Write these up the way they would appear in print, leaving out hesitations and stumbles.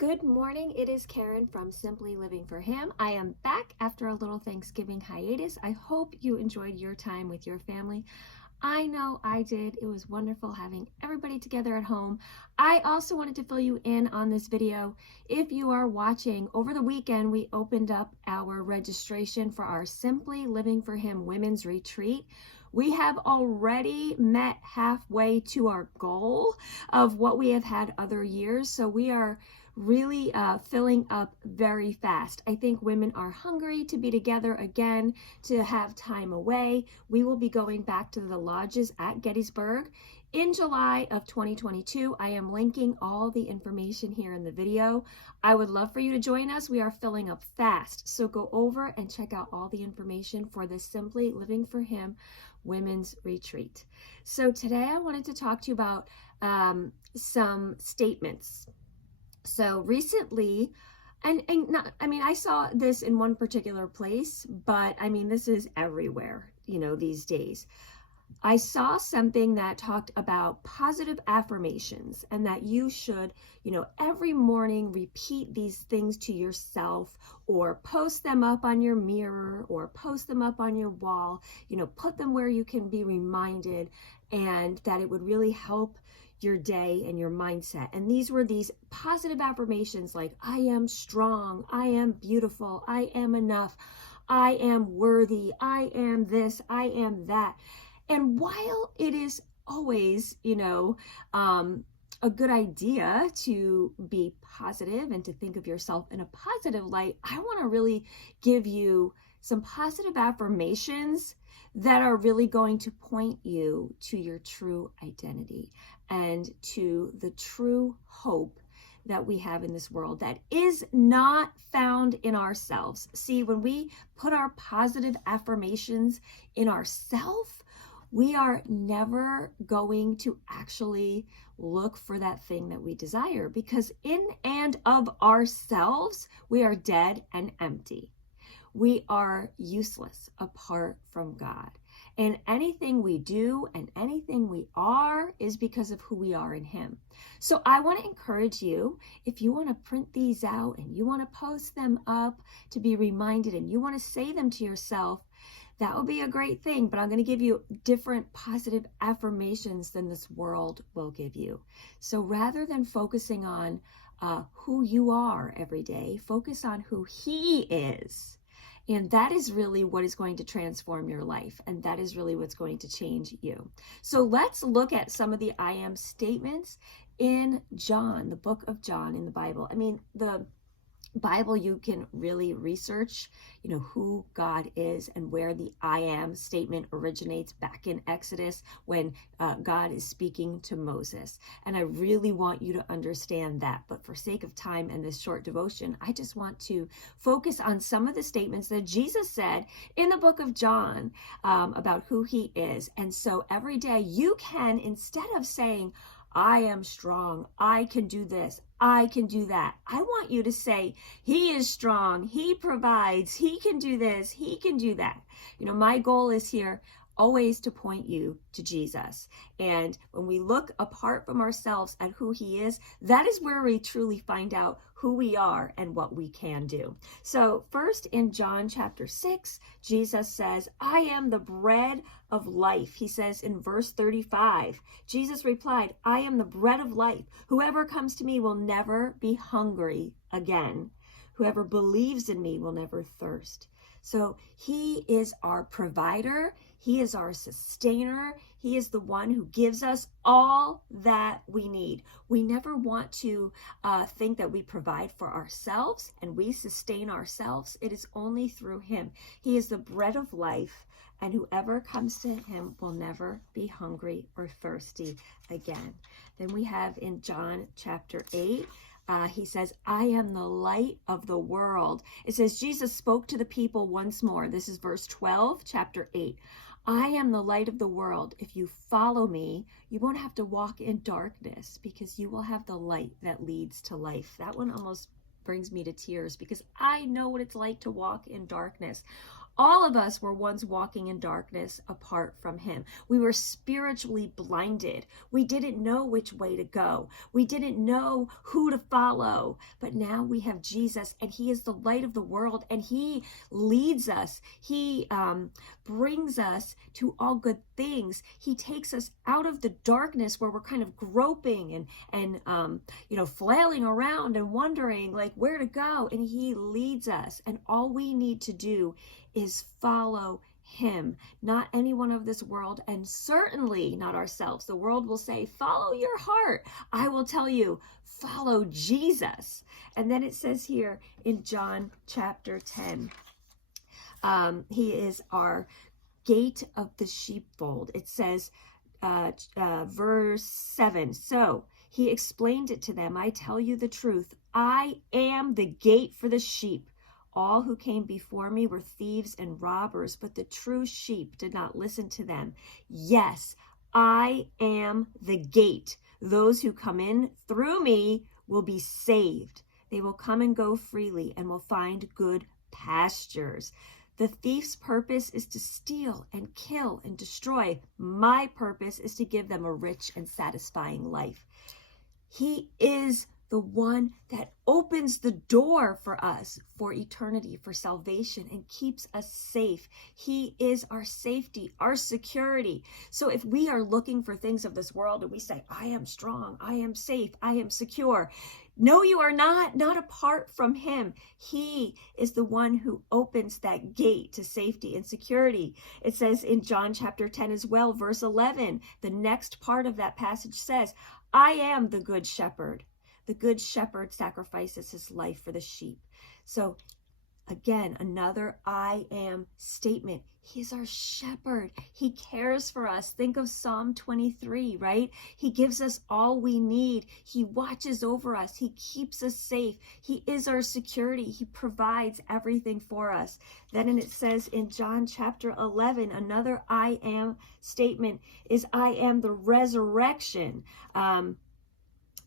Good morning. It is Karen from Simply Living for Him. I am back after a little Thanksgiving hiatus. I hope you enjoyed your time with your family. I know I did. It was wonderful having everybody together at home. I also wanted to fill you in on this video. If you are watching, over the weekend, we opened up our registration for our Simply Living for Him Women's Retreat. We have already met halfway to our goal of what we have had other years. So we are really filling up very fast. I think women are hungry to be together again, to have time away. We will be going back to the lodges at Gettysburg in July of 2022. I am linking all the information here in the video. I would love for you to join us. We are filling up fast. So go over and check out all the information for the Simply Living for Him Women's Retreat. So today I wanted to talk to you about some statements. So recently, and not, I mean, I saw this in one particular place, but I mean, this is everywhere, these days. I saw something that talked about positive affirmations and that you should, every morning repeat these things to yourself or post them up on your mirror or post them up on your wall, put them where you can be reminded, and that it would really help your day and your mindset. And these were these positive affirmations like, I am strong, I am beautiful, I am enough, I am worthy, I am this, I am that. And while it is always, a good idea to be positive and to think of yourself in a positive light, I want to really give you some positive affirmations that are really going to point you to your true identity and to the true hope that we have in this world that is not found in ourselves. See, when we put our positive affirmations in ourselves, we are never going to actually look for that thing that we desire, because in and of ourselves, we are dead and empty. We are useless apart from God. And anything we do and anything we are is because of who we are in Him. So I want to encourage you, if you want to print these out and you want to post them up to be reminded and you want to say them to yourself, that would be a great thing. But I'm going to give you different positive affirmations than this world will give you. So rather than focusing on who you are every day, focus on who He is. And that is really what is going to transform your life. And that is really what's going to change you. So let's look at some of the I am statements in John, the book of John in the Bible. I mean, the Bible, you can really research, who God is and where the I am statement originates back in Exodus when God is speaking to Moses. And I really want you to understand that. But for sake of time and this short devotion, I just want to focus on some of the statements that Jesus said in the book of John about who He is. And so every day you can, instead of saying, I am strong, I can do this, I can do that, I want you to say, He is strong, He provides, He can do this, He can do that. My goal is here always to point you to Jesus. And when we look apart from ourselves at who He is, that is where we truly find out who we are and what we can do. So first in John chapter 6, Jesus says, I am the bread of life. He says in verse 35, Jesus replied, I am the bread of life. Whoever comes to me will never be hungry again. Whoever believes in me will never thirst. So He is our provider. He is our sustainer. He is the one who gives us all that we need. We never want to think that we provide for ourselves and we sustain ourselves. It is only through Him. He is the bread of life, and whoever comes to Him will never be hungry or thirsty again. Then we have in John chapter 8, He says, I am the light of the world. It says Jesus spoke to the people once more. This is verse 12, chapter 8. I am the light of the world. If you follow me, you won't have to walk in darkness because you will have the light that leads to life. That one almost brings me to tears because I know what it's like to walk in darkness. All of us were once walking in darkness apart from him. We were spiritually blinded. We didn't know which way to go. We didn't know who to follow. But now we have Jesus, and he is the light of the world, and he leads us. He brings us to all good things. He takes us out of the darkness where we're kind of groping and flailing around and wondering like where to go. And he leads us. And all we need to do is follow him, not anyone of this world, and certainly not ourselves. The world will say, follow your heart. I will tell you, follow Jesus. And then it says here in John chapter 10, he is our gate of the sheepfold. It says, verse 7, so he explained it to them. I tell you the truth. I am the gate for the sheep. All who came before me were thieves and robbers, but the true sheep did not listen to them. Yes, I am the gate. Those who come in through me will be saved. They will come and go freely and will find good pastures. The thief's purpose is to steal and kill and destroy. My purpose is to give them a rich and satisfying life. He is the one that opens the door for us for eternity, for salvation, and keeps us safe. He is our safety, our security. So if we are looking for things of this world and we say, I am strong, I am safe, I am secure. No, you are not apart from him. He is the one who opens that gate to safety and security. It says in John chapter 10 as well, verse 11, the next part of that passage says, I am the good shepherd. The good shepherd sacrifices his life for the sheep. So again, another I am statement. He is our shepherd. He cares for us. Think of Psalm 23, right? He gives us all we need. He watches over us. He keeps us safe. He is our security. He provides everything for us. Then it says in John chapter 11, another I am statement is I am the resurrection.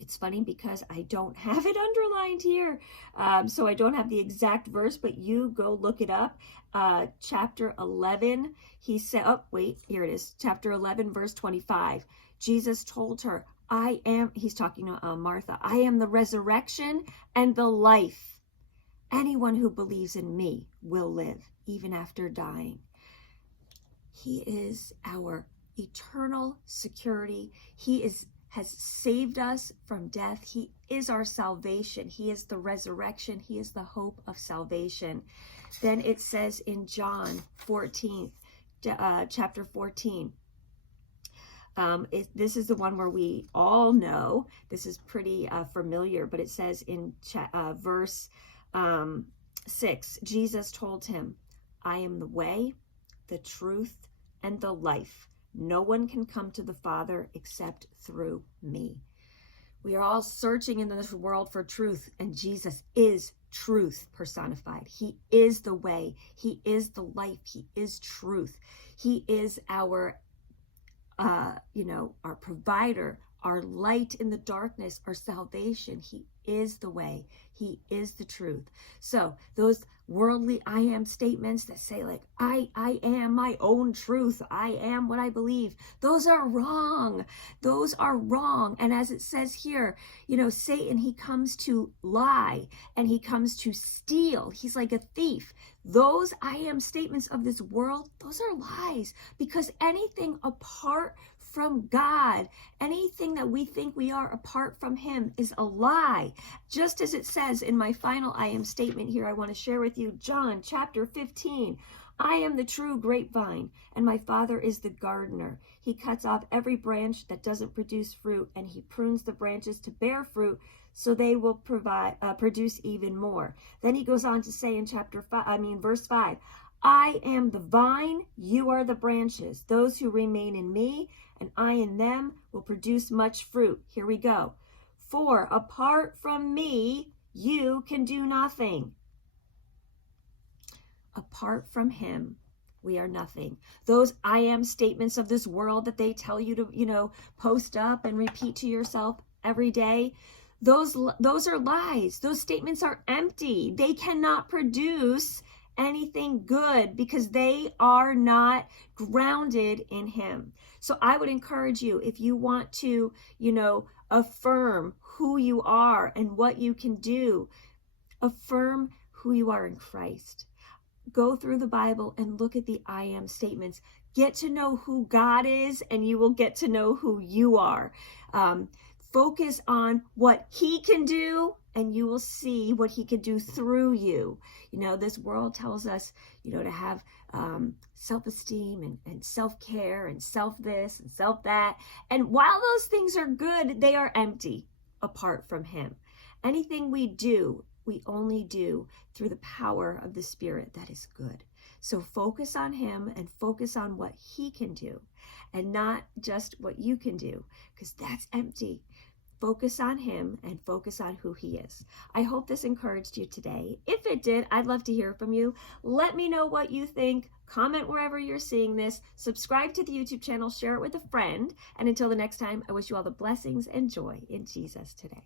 It's funny because I don't have it underlined here. So I don't have the exact verse, but you go look it up. Chapter 11, he said, oh, wait, here it is. Chapter 11, verse 25. Jesus told her, he's talking to Martha, I am the resurrection and the life. Anyone who believes in me will live even after dying. He is our eternal security. He has saved us from death. He is our salvation. He is the resurrection. He is the hope of salvation. Then it says in John 14, chapter 14, this is the one where we all know, this is pretty familiar, but it says in verse 6, Jesus told him, I am the way, the truth, and the life. No one can come to the Father except through me. We are all searching in this world for truth, and Jesus is truth personified. He is the way. He is the life. He is truth. He is our provider, our light in the darkness, our salvation. He is the way. He is the truth. So those worldly I am statements that say like, I am my own truth. I am what I believe. Those are wrong. Those are wrong. And as it says here, Satan, he comes to lie and he comes to steal. He's like a thief. Those I am statements of this world, those are lies, because anything apart from God, anything that we think we are apart from him is a lie. Just as it says in my final I am statement here, I want to share with you, John chapter 15. I am the true grapevine, and my Father is the gardener. He cuts off every branch that doesn't produce fruit, and he prunes the branches to bear fruit, so they will produce even more. Then he goes on to say in verse 5, I am the vine, you are the branches. Those who remain in me and I in them will produce much fruit. Here we go. For apart from me, you can do nothing. Apart from him, we are nothing. Those I am statements of this world that they tell you to, post up and repeat to yourself every day, those are lies. Those statements are empty. They cannot produce anything good because they are not grounded in him. So I would encourage you, if you want to, affirm who you are and what you can do, affirm who you are in Christ. Go through the Bible and look at the I am statements. Get to know who God is, and you will get to know who you are. Focus on what he can do, and you will see what he can do through you. This world tells us, to have self-esteem and self-care and self-this and self-that. And while those things are good, they are empty apart from him. Anything we do, we only do through the power of the Spirit that is good. So focus on him and focus on what he can do and not just what you can do, because that's empty. Focus on him and focus on who he is. I hope this encouraged you today. If it did, I'd love to hear from you. Let me know what you think. Comment wherever you're seeing this. Subscribe to the YouTube channel. Share it with a friend. And until the next time, I wish you all the blessings and joy in Jesus today.